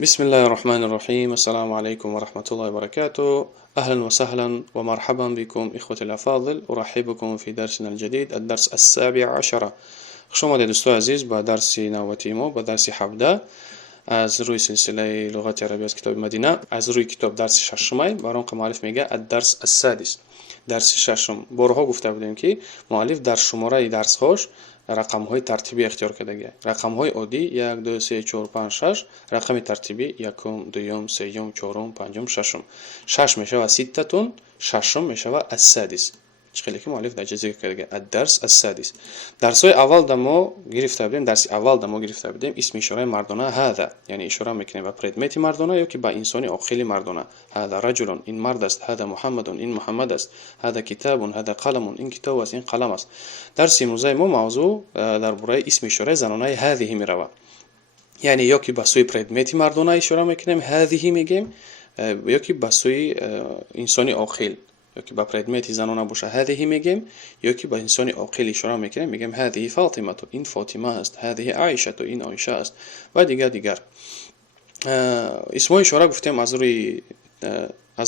بسم الله الرحمن الرحيم. السلام عليكم ورحمة الله وبركاته. أهلا وسهلا ومرحبا بكم إخوة الأفاضل. أرحبكم في درسنا الجديد، الدرس 17. شما دوستو عزیز با درس نواتیمو با درس 17 از روی سلسله لغات عربی از کتاب مدینه، از روی کتاب درس ششم برام معرف میگه الدرس السادس، درس ششم. بارها گفته بودیم که مؤلف در شماره درس هاش رقم های ترتیبی اختیار کرده. رقم های عادی 1 2 3 4 5 6، رقم ترتیبی یکم دوم سوم چهارم پنجم ششم. شش میشه و سیتتون، ششم میشه و السادس. خیلی که مؤلف در جزء کرده الدرس السادس. درسای اول دما گرفته بودیم، درس اول دما گرفته بودیم اسم اشاره مردانه هذا، یعنی اشاره میکنه به پردمت مردانه یا که به انسانی عاقل مردانه. هذا رجل، این مرد است. هذا محمد، این محمد است. هذا کتاب، هذا قلم، این کتاب است، این قلم است. درس امروزه ما موضوع درباره اسم اشاره زنانه هذه میرود، یعنی یا که به سوی پردمت مردانه اشاره میکنیم هذه میگیم، یا که به سوی انسانی عاقل، یا که با پردمت زنانه باشه هذه میگیم، یا که با انسان عاقل اشاره میکنیم میگیم هذه فاطمه، تو این فاطمه است. هذه عایشه، تو این عایشه است. و دیگر اسمای اشاره گفتیم از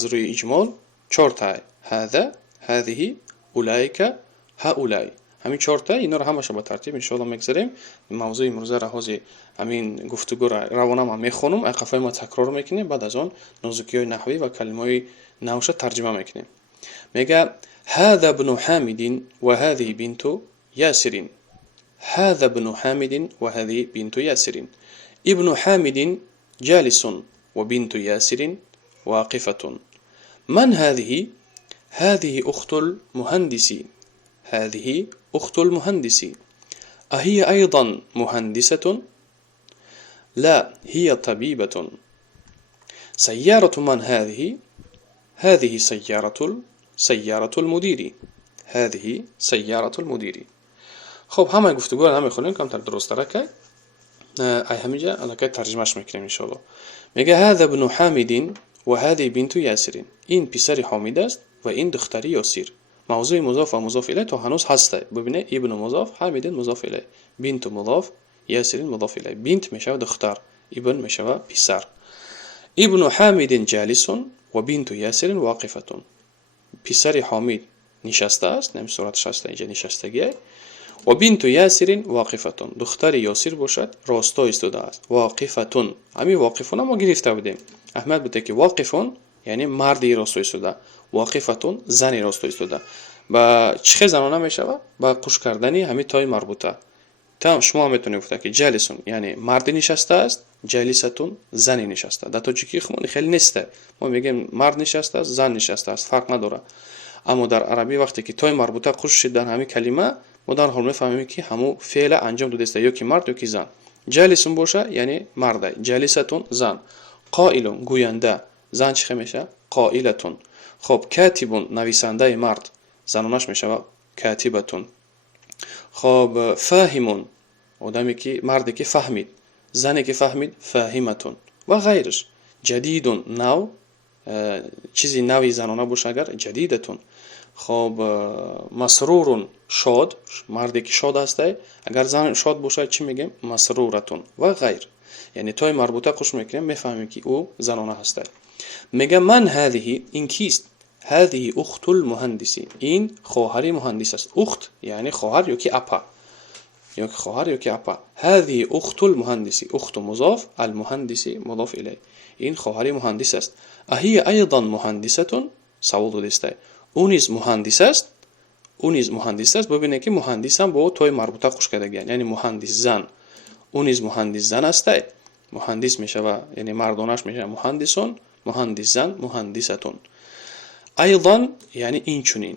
روی اجمال 4 تا: هذا، هذه، اولئک، هؤلاء. همین 4 تا اینا رو همش به ترتیب ان شاء الله میگذاریم. موضوع امروزه را حاضر همین گفتگو را روانه ما میخونم، اقفای ما تکرار میکنیم، بعد از اون نازکی‌های نحوی و کلمه‌های نوش ترجمه میکنیم. میگه هذا ابن حامد و هذه بنت یاسر. هذا ابن حامد و هذه بنت یاسر. ابن حامد جالس و بنت یاسر واقفة. من هذه؟ هذه أخت المهندس. هذه أخت المهندس. أهي أيضا مهندسة؟ لا، هي طبيبة. سيارة من هذه؟ هذه سيارة المدير. هذه سيارة المدير. خب همه گفتگو رو هم خونیم کم تر درست تره که ای همینجا الان ترجمهش میکنیم ان شاء الله. میگه هذا ابن حامد و هذه بنت یاسر. این پسر حامد است و این دختر یاسر. موضوع مضاف و مضاف الیه تو هنوز هسته. ببینه ابن مضاف، حامد مضاف الیه، بنت مضاف، یاسر مضاف الیه. بنت میشه دختر، ابن میشه پسر. ابن حامد جالس و بنت یاسر واقفة. پسر حامد نشسته است، نمی صورتش هست اینجا نشستگیه. و بنت یاسر واقفة، دختر یاسر باشد راستا ایستاده است. واقفة، همین واقفون ما گرفته بودیم. احمد بوده که واقفون یعنی مردی راستا ایستاده، واقفة زنی راستا ایستاده. با چه زنانه میشه؟ با قش کردنی همین تای مربوطه. تا شما میتونید گفته که جالسون یعنی مردی نشسته است، جالستون زنی نشسته. در تاجیکی خمونی خیلی نیسته، ما میگیم مرد نشسته است، زن نشسته است، فرق نداره. اما در عربی وقتی که تای مربوطه قش شد در همین کلمه، ما در حال میفهمیم که همو فعل انجام داده است، یا که مرد یا که زن. جالسون باشه یعنی مرد، جالستون زن. قائلون گوینده، زن چی میشه؟ قائلتون. خب کاتبون نویسنده مرد، زنانش میشه کاتبتون. خب فاهمون آدمی که مردی که فهمید، زنی که فهمید فاهمتون و غیرش. جدیدون نو، چیزی نوی زنانه باشه اگر جدیدتون. خب مسرورون شاد، مردی که شاد هسته، اگر زن شاد باشه چی میگیم؟ مسرورتون و غیر. یعنی تای مربوطه قش میکنیم میفهمیم که او زنانه هسته. میگه من هذه، این کیست؟ هذه اخت المهندس، این خواهر مهندس است. اخت یعنی خواهر یا که اپا، یا که خواهر یا که اپا. هذه اخت المهندس، اخت مضاف، المهندس مضاف الیه، این خواهر مهندس است. اهی ایضا مهندسه؟ سوال داشته. اون نیز مهندس است؟ اون نیز مهندس است. ببینید که مهندس هم با تای مربوطه قش کرده، یعنی مهندس زن. اون نیز مهندس زن است. مهندس میشه و یعنی مردانش میشه مهندسون، مهندس زن، مهندستون. ایضا یعنی این چنین،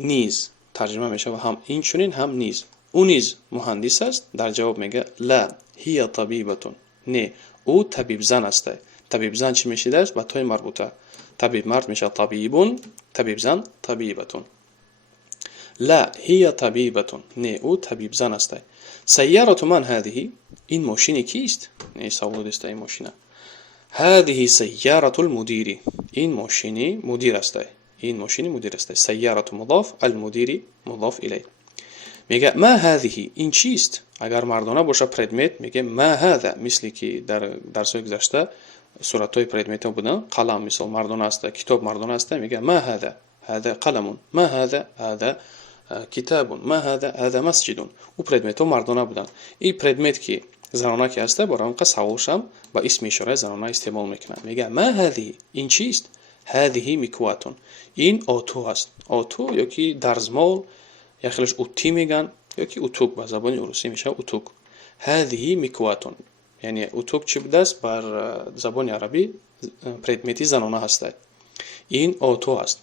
نیز ترجمه میشه و هم این چنین هم نیز. او نیز مهندس است. در جواب میگه لا، هی طبیبتون، نه او طبیب زن است. طبیب زن چی میشه دست؟ با تای مربوطه. طبیب مرد میشه طبیبون، طبیب زن طبیبتون. لا هی طبیبتون، نه او طبیب زن است. سیارة من هذه؟ این ماشین کیست؟ نه سوال است این ماشینه. هذه سيارة المدير، این ماشین مدیر است. این ماشین مدیر است. سیارة مضاف، المدیر مضاف الیه. میگه ما هذه، این چیست؟ اگر مردانه باشه پردمت میگه ما هذا، مثلی که در درس‌های گذشته صورت‌های پردمت ها بودن. قلم مثال مردانه است، کتاب مردانه است، میگه ما هذا، هذا قلم، ما هذا، هذا کتاب، ما هذا، هذا مسجد. او پردمت ها مردانه بودن. این پردمت که زنانه که هسته برای اون سوالشم با اسم اشاره زنانه استعمال میکنن. میگه ما هذه، این چیست؟ هذه میکواتون، این اتو است. اتو یا که درزمال یا خیلیش اوتی میگن، یا که اوتوک به زبان روسی میشه اوتوک. هذه میکواتون یعنی اوتوک چی بوده است؟ بر زبان عربی پردمتی زنانه هسته. این اتو است.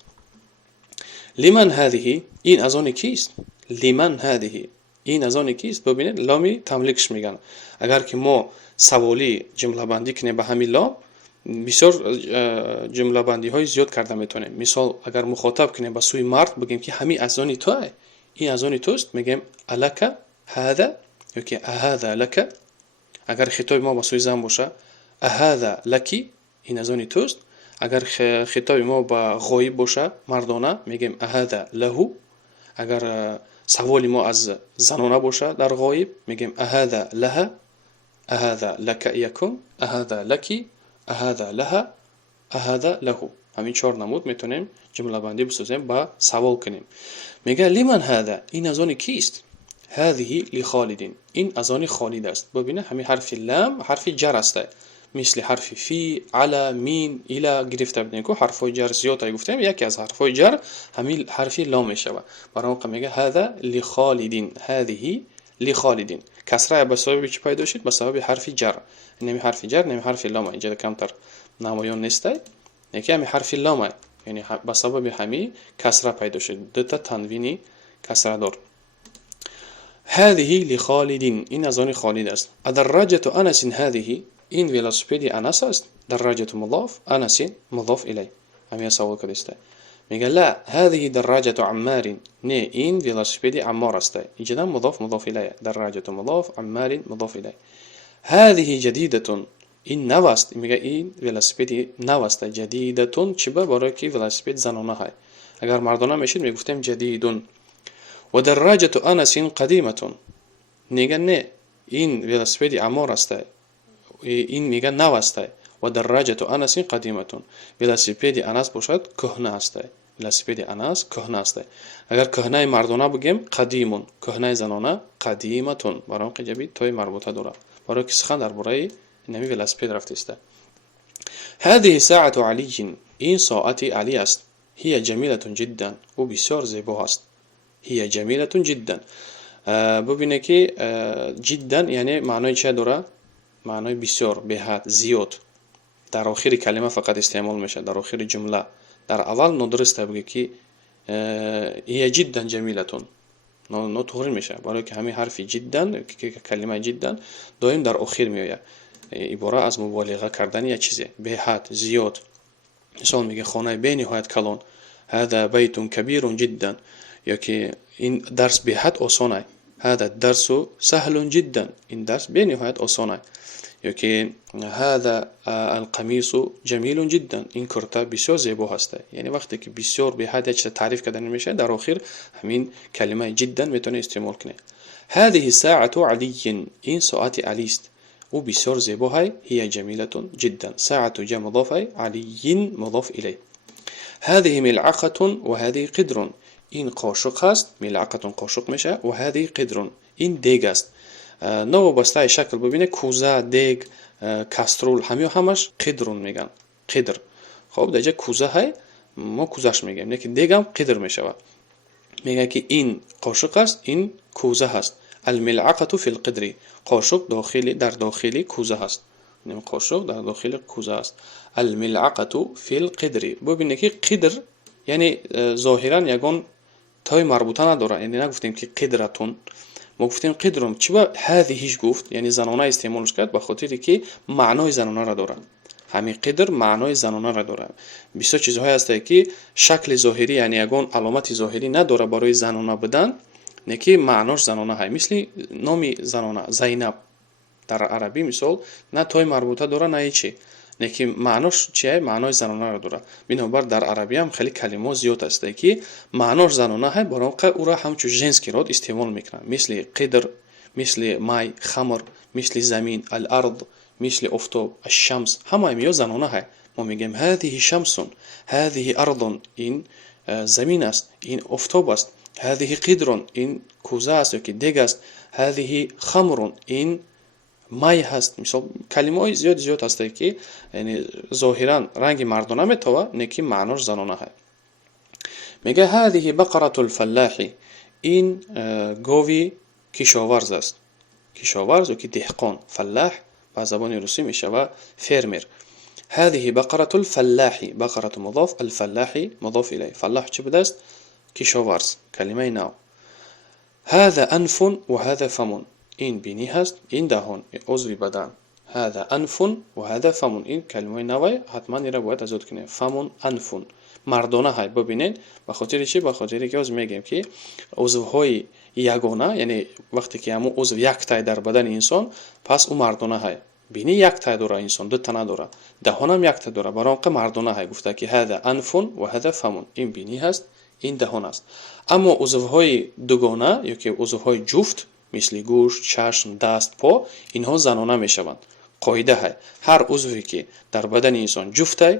لمن هذه، این از آن کیست؟ لمن هذه، این از آن کیست؟ ببینید لامی تملیکش میگن. اگر که ما سوالی جمله بندی کنیم به همین لام، بسیار جمله بندی های زیاد کرده میتونیم. مثال اگر مخاطب کنیم به سوی مرد بگیم که همین از آن توه، این از آن توست، میگیم الک هذا یا که اهذا لک. اگر خطاب ما به سوی زن باشه اهذا لکی، این از آن توست. اگر خطاب ما با غایب باشه مردانه میگیم اهذا له. اگر سوالی ما از زنانه باشه در غایب میگیم اهذا لها، اهذا لک یکم، اهذا لکی، اهذا لها، اهذا له. همین 4 نمود میتونیم جمله بندی بسازیم با سوال کنیم. میگه لمن هذا، این از آن کیست؟ هذه لخالد، این از آن خالد است. ببینه همین حرف لام حرف جر است، مثل حرف فی، علی، مین، الی گرفته بدین که حرفای جر زیاد گفتیم. یکی از حرفای جر همین حرف لام میشه. برای اون میگه هذا لخالد، هذه لخالد. کسره به سبب چی پیدا شد؟ به سبب حرف جر. نمی حرف جر، نمی حرف لام، اینجا کمتر نمایان نیسته. یکی همین حرف لام، یعنی به سبب همین کسره پیدا شد. دو تا تنوینی کسره دار. هذه لخالد، این از آن خالد است. دراجة انس هذه، این ولاسپید انس است. دراجة مضاف، انس مضاف الی. همین سوال کرده است. میگه لا هذه دراجة عمار، نه این ولاسپید عمار است. اینجا مضاف مضاف الی، دراجة مضاف، عمار مضاف الی. هذه جدیدة، این نو است. میگه این ولاسپید نو است. جدیدة چی برای که ولاسپید زنانه های. اگر مردانه میشید میگفتیم جدیدون. و دراجة انس قدیمة، میگه نه این ولاسپید عمار است، این میگه نو است. و دراجة انس قدیمة، ولاسپید انس باشد کهنه است. ولاسپید انس کهنه است. اگر کهنه مردانه بگیم قدیمون، کهنه زنانه قدیمتون. برای اون جبی توی مربوطه داره، برای که سخن درباره نمی ولاسپید رفته است. هذه ساعة علی، این ساعت علی است. هي جمیلة جدا، و بسیار زیبا است. هي جمیلة جدا. ببینه که جدا یعنی معنای چه داره؟ معنای بسیار، به حد، زیاد. در آخر کلمه فقط استعمال میشه، در آخر جمله. در اول ندرسته بگه که هي جدا جمیلة، نطوری میشه، برای که همین حرف جدا که کلمه جدا دائم در آخر میآید. عباره از مبالغه کردن یا چیزی، به حد، زیاد. مثال میگه خانه به نهایت کلان، هذا بیت کبیر جدا، یا که این درس به حد آسانه، هذا الدرس سهل جدا، این درس به نهایت آسانه. یا که هذا القمیص جمیل جدا، این کرتا بسیار زیبا هسته. یعنی وقتی که بسیار به حد چیز تعریف کردن میشه، در آخر همین کلمه جدا میتونه استعمال کنه. هذه ساعة علی، این ساعت علی است، او بسیار زیبا های. هي جمیلة جدا، ساعة جا مضاف، علی مضاف الی. هذه ملعقة و هذه قدر، این قاشق هست. ملعقة قاشق میشه، و هذه قدر، این دیگ است. نو بسته شکل ببینه، کوزه، دیگ، کاسترول، همش قدرون میگن. قدر. خب در اینجا کوزه های ما کوزش میگیم، نه که دیگم قدر میشه. میگه که این قاشق است، این کوزه هست. الملعقة فی القدر، قاشق در داخلی کوزه هست. یعنی قاشق در داخل کوزه است. الملعقة فی القدر. ببینه که قدر یعنی ظاهرا یگان تای مربوطه نداره، یعنی نگفتیم که قدرتون، ما گفتیم قدرون. چی با هذه هیچ گفت؟ یعنی زنانه استعمالش کرد به خاطری که معنای زنانه را داره. همین قدر معنای زنانه را داره. بسیار چیزهای هست که شکل ظاهری یعنی یگان علامت ظاهری نداره برای زنانه بدن، نه که معناش زنانه های. مثل نام زنانه زینب در عربی مثال نه تای مربوطه داره نه چی. неки маънош чие маънои занонаро дора. Бинобар дар арабӣ ҳам хеле калимаҳо зиёд ҳасте ки маънош занона ҳай, бароқа ура ҳамчун женский род истеъмол мекунанд. мисли қидр, мисли май, хамр, мисли замин, ал-ард, мисли офтоб, аш-шамс. ҳамаи миё занона ҳай. мо мегӯем ҳазиҳи шамсун, ҳазиҳи ардун, ин замин аст, ин офтоб аст. ҳазиҳи қидрун, ин кӯза аст ёки дег аст. ҳазиҳи хамрун, ин май ҳаст. мисол калимаҳои зиёд ҳастае ки яъне зоҳиран ранги мардона метова, неки маънош занона ҳай. мега ҳазиҳи бақаратул фаллаҳи, ин гови кишоварз аст. кишоварз ёки деҳқон. фаллаҳ ба забони русӣ мешава фермер. ҳазиҳи бақаратул фаллаҳи, бақарату мудоф, алфаллаҳи мудоф илайҳ. фаллаҳ чӣ будааст? кишоварз. калимаи нав. ҳаза анфун ва ҳаза фамун, ин бинӣ ҳаст, ин даҳон, узви бадан. ҳаза анфун ва ҳаза фамун, ин калимаи навай, ҳатман ира бояд азод кунем. фамун анфун, мардона ҳай. бибинед, ба хотири чӣ? Ба хотире ки ҳозир мегӯем ки узвҳои ягона, яъне вақте ки ҳамун узв яктай дар бадани инсон, пас ӯ мардона ҳай. бинӣ яктай дора инсон, дута надора. даҳонам яктай дора, бароқа мардона ҳай. гуфта ки ҳаза анфун ва ҳаза фамун, ин бинӣ ҳаст, ин даҳон аст. аммо узвҳои дугона ёки узвҳои ҷуфт, мисли гӯшт, чашм, даст, по, инҳо занона мешаванд. қоида ҳай, ҳар узве ки дар бадани инсон ҷуфтай,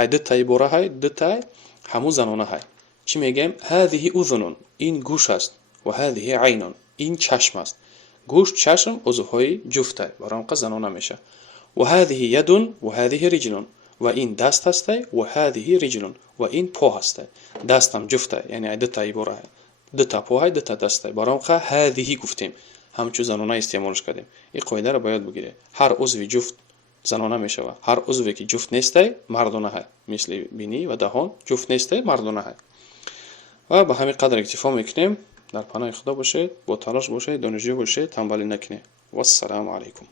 ай дутаи бора ҳай, дутаи ҳамун занона ҳай. чӣ мегӯем? ҳазиҳи узунун, ин гӯш аст, ва ҳазиҳи айнун, ин чашм аст. гӯшт, чашм узвҳои ҷуфтай, бароқа занона меша. ва ҳазиҳи ядун ва ҳазиҳи риҷлун, ва ин даст ҳастай, ва ҳазиҳи риҷлун, ва ин по ҳастай. дастам ҷуфтай, яъне ай дутаи бора ҳай, дута по ҳай, дута дастай, бароқа ҳазиҳи гуфтем, ҳамчун занона истеъмолш кардем. ин қоидаро ба ёд бигиред. ҳар узви ҷуфт занона мешава. ҳар узве ки ҷуфт нестай, мардона ҳай. мисли бинӣ ва даҳон, ҷуфт нестай, мардона ҳай. ва ба ҳамин қадр иктифо мекунем. дар паноҳи худо бошед, бо талош бошед, донишҷӯ бошед, танбалӣ накунед. вассалому алайкум.